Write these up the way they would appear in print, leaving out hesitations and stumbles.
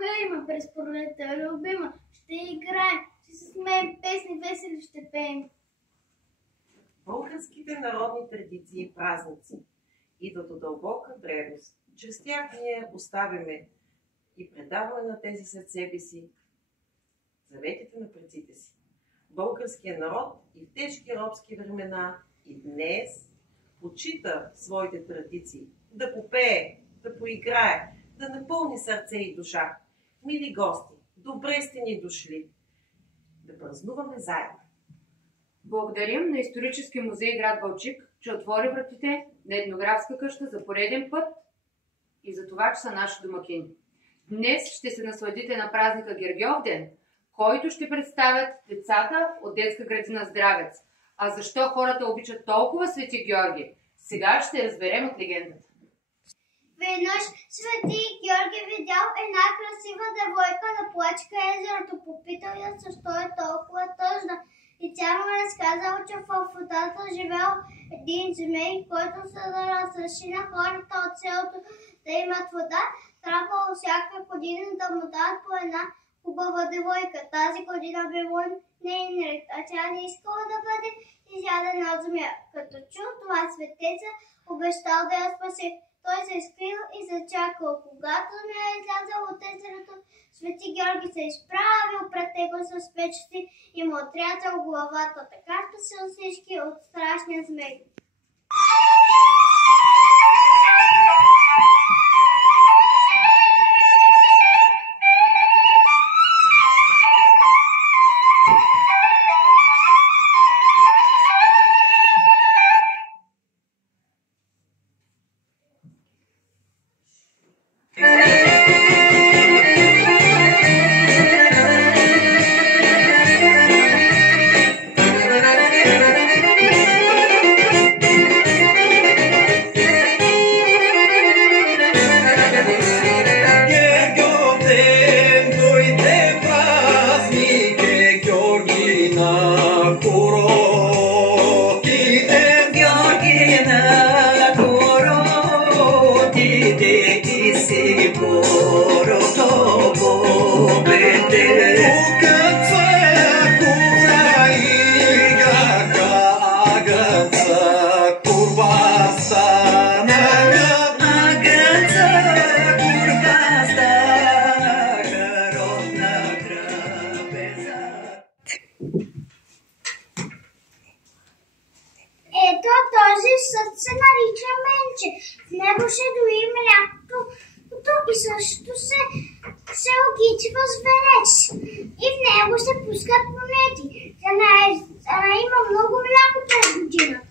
Муха има през пролета, любима. Ще играем, ще се смеем, песни весели ще пеем. Българските народни традиции и празници идват от дълбока древност. Чрез тях ние оставяме и предаваме на тези след себе си заветите на предците си. Българският народ и в тежки робски времена и днес почита своите традиции. Да попее, да поиграе, да напълни сърце и душа. Мили гости, добре сте ни дошли. Да празнуваме заедно. Благодарим на Исторически музей град Балчик, че отвори вратите на етнографска къща за пореден път и за това, че са наши домакини. Днес ще се насладите на празника Гергьовден, който ще представят децата от детска градина Здравец. А защо хората обичат толкова Свети Георги? Сега ще разберем от легендата. Веднъж Свети Георги видял една красива девойка да плаче край езерото. Попитал я защо е толкова тъжна. И тя му разказала, че в водата живеел един змей, който се да разреши на хората от селото да имат вода. Трябвало всяка година да му дадат по една хубава девойка. Тази година било нейн ред, а тя не искала да бъде изядена от змия. Като чул това, светеца обещал да я спаси. Той се изкрил и зачакал. Когато змия е излязъл от езерото, Свети Георги се изправил пред него с печите и му отрязал главата. Така спасил всички от страшния змей. Ето този съд се нарича Менче. В него се дои млякото и също се огичва звенец. И в него се пускат монети. За има много мляко през годината.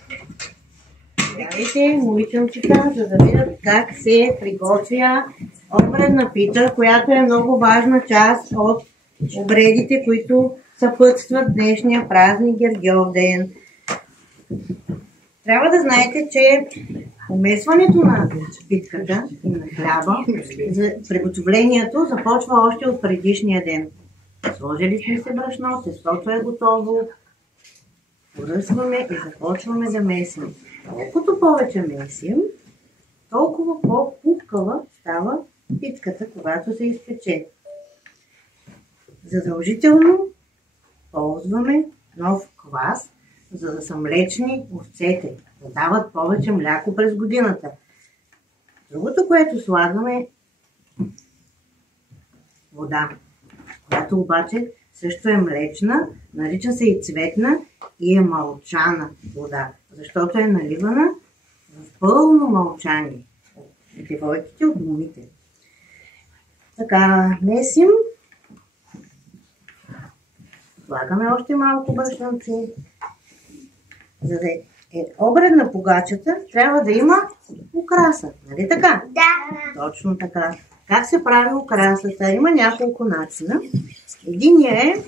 Гледайте, момиченцата, за да видят как се приготвя обредна пита, която е много важна част от обредите, които съпътстват днешния празник Гергьовден. Трябва да знаете, че умесването на питката и на хляба за приготовлението започва още от предишния ден. Сложили сме се брашно, тестото е готово, поръсваме и започваме да месим. Колкото повече месим, толкова по-пухкава става питката, когато се изпече. Задължително ползваме нов квас, за да са млечни овцете, да дават повече мляко през годината. Другото, което слагаме е вода, която обаче също е млечна, нарича се и цветна и е мълчана вода, защото е наливана в пълно мълчание от девойките, от момите. Така, месим, слагаме още малко брашънце. За да е обредна погачата, трябва да има украса. Нали така? Да. Точно така. Как се прави украсата? Има няколко начина. Единият е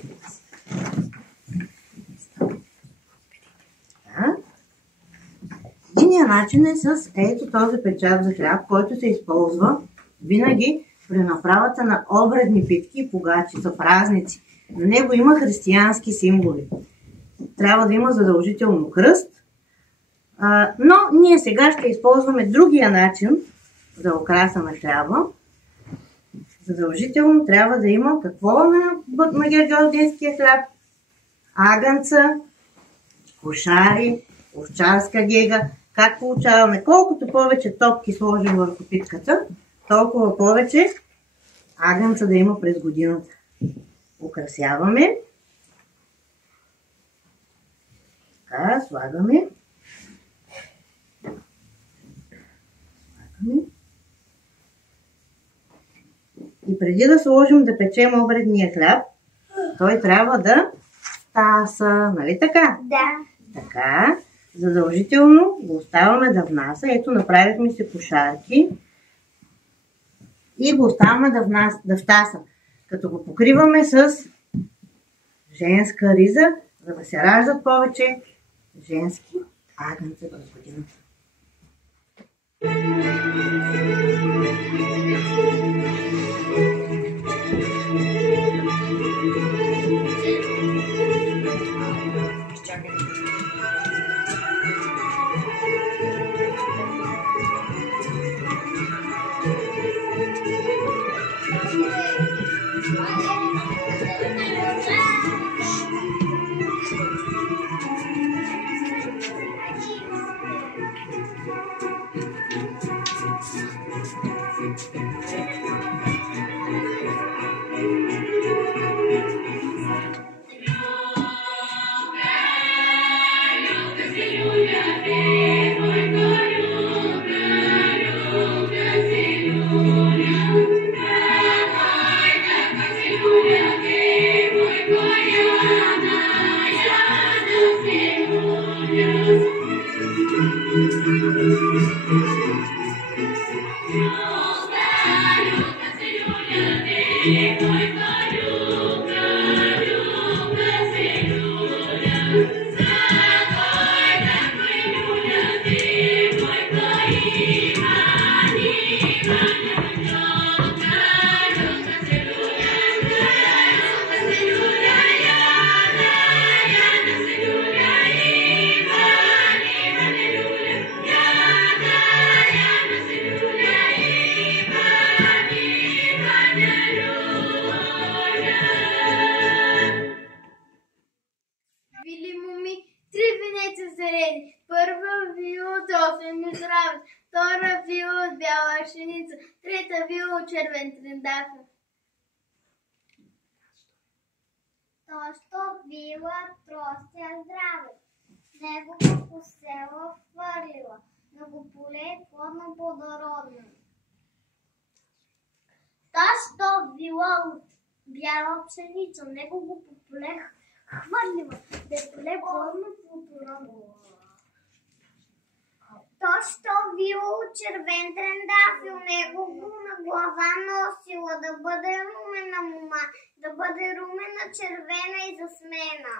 Единият начин е с ето този печат за хляб, който се използва винаги при направата на обредни питки и погачи за празници. На него има християнски символи. Трябва да има задължително кръст, но ние сега ще използваме другия начин за украса на хляба. Задължително трябва да има какво на гергьовденския хляб? Агънца, кошари, овчарска гега. Как получаваме? Колкото повече топки сложим върху питката, толкова повече агънца да има през годината. Украсяваме. Така, слагаме. И преди да сложим да печем обредния хляб, той трябва да таса, нали така? Да. Така, задължително го оставаме да внася. Ето, направихме си кошарки и го оставаме да втаса. Като го покриваме с женска риза, за да се раждат повече женски агънца през годината. Първа вила от осен здраве, втора вила от бяла пшеница, трета вила от червен трендафил. Тощо вила тростя здраве, него го посела хвърлила, но го поле плодно плодородно. Тощо вила от бяла пшеница, него го поле хвърлила, да поле плодно плодородно. Тощо вила от червен трендафил, него го на глава носила, да бъде румена мума, да бъде румена, червена и засмена.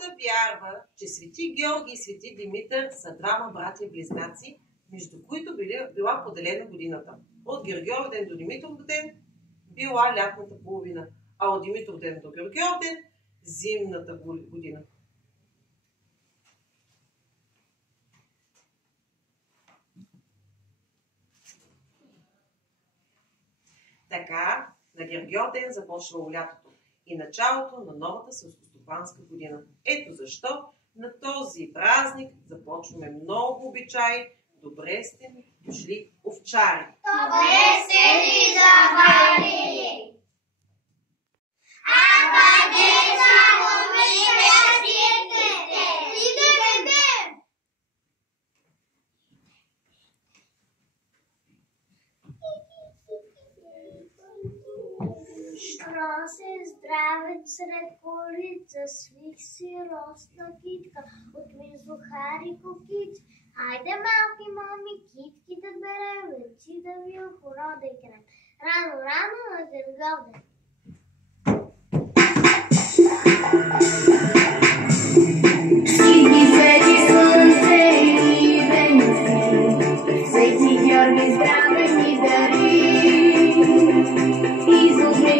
Да вярва, че свети Георги и свети Димитър са двама братя-близнаци, между които била поделена годината. От Гергьов ден до Димитров ден била лятната половина, а от Димитров ден до Гергьов ден зимната година. Така, на Гергьов ден започнало лятото и началото на новата селскостопанска година. Ето защо на този празник започваме много обичаи. Добре сте ми дошли, овчари! Добре сте ни заварили! А къде са момичетите? Идете! Росе здравец сред корица, свих си росна китка, от мизухари кокица. Айде, малки моми, китки да берем, лечи да ви охорода и крем. Рано, рано на Гергьов ден. Свети, свети слънце и венци, Свети Георги здраве ни дари. Изумри